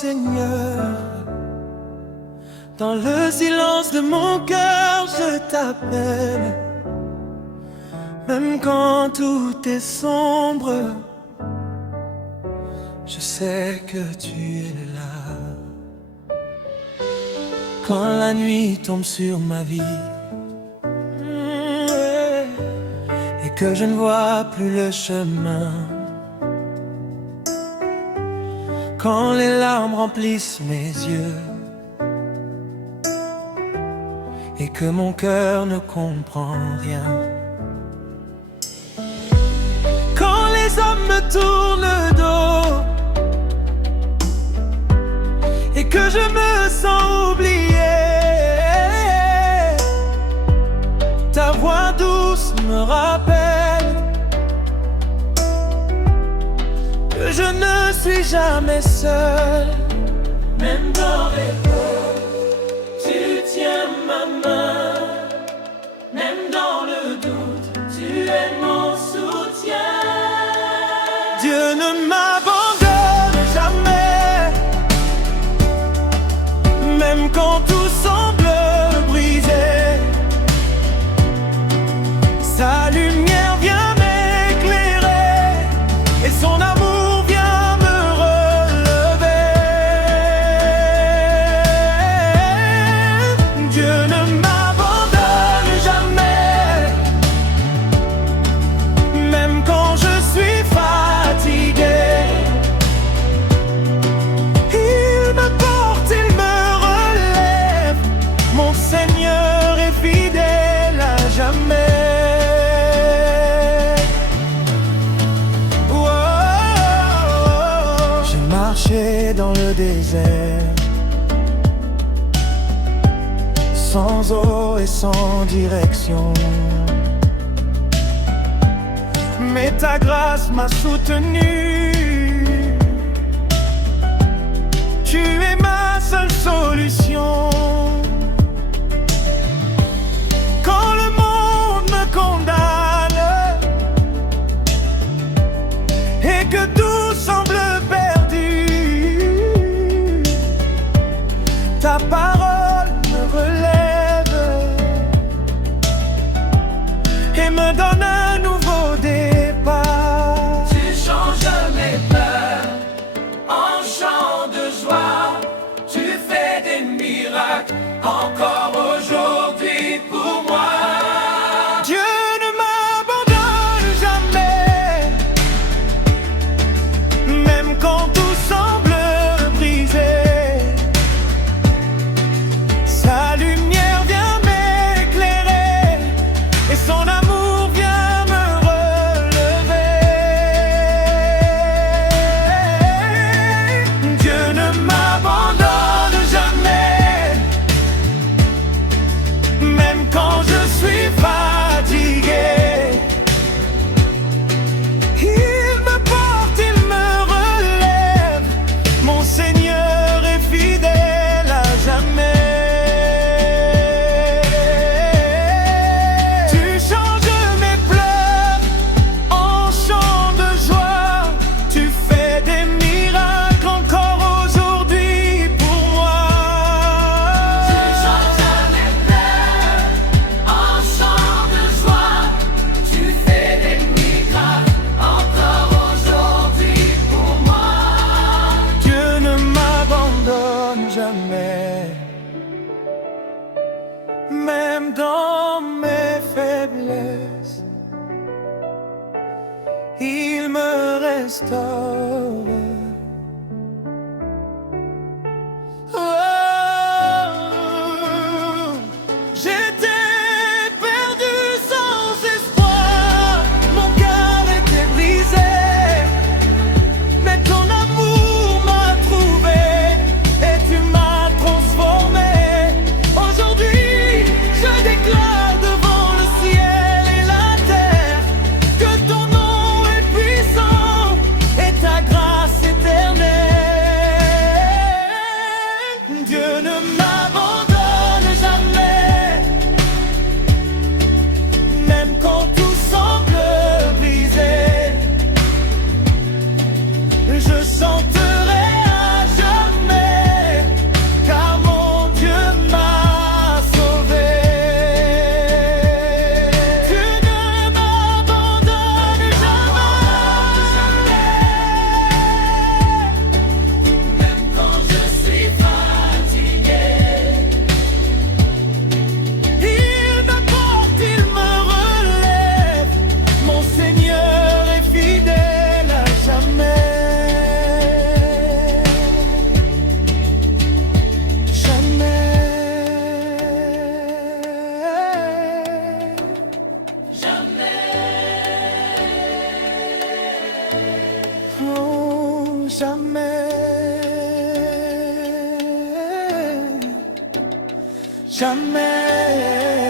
Seigneur. Dans le silence de mon cœur, je t'appelle. Même quand tout est sombre, je sais que tu es là. Quand la nuit tombe sur ma vie et que je ne vois plus le chemin, quand les larmes remplissent mes yeux et que mon cœur ne comprend rien, quand les hommes me tournent le dos et que je me sens oublié, ta voix douce me rappelle que je ne suis jamais seul. Même dans les peurs, tu tiens ma main. Même dans le doute, tu es mon soutien. Dieu ne m'abandonne jamais. Même quand tout semble brisé, sa lumière vient m'éclairer et son amour vient me relever. Dieu ne m'abandonne jamais. Même quand je suis fatigué, il me porte, il me relève. Mon Seigneur est fidèle à jamais. Dans le désert, sans eau et sans direction, mais ta grâce m'a soutenu. Tu es ma seule solution. Quand le monde me condamne et que tout semble ta parole me relève et me donne un nouveau départ. Tu changes mes peurs en chants de joie. Tu fais des miracles encore aujourd'hui pour moi. Dieu ne m'abandonne jamais. Même quand tout semble brisé, sa lumière vient m'éclairer et son amour vient me relever. Dieu ne m'abandonne jamais. Même quand je suis fatigué, il me porte, il me relève. Mon Seigneur est fidèle à jamais. Même dans mes faiblesses, il me restaure. J'étais perdu sans espoir, mon cœur était brisé, mais ton amour m'a trouvé et tu m'as transformé. Aujourd'hui, je déclare devant le ciel et la terre que ton nom est puissant et jamais.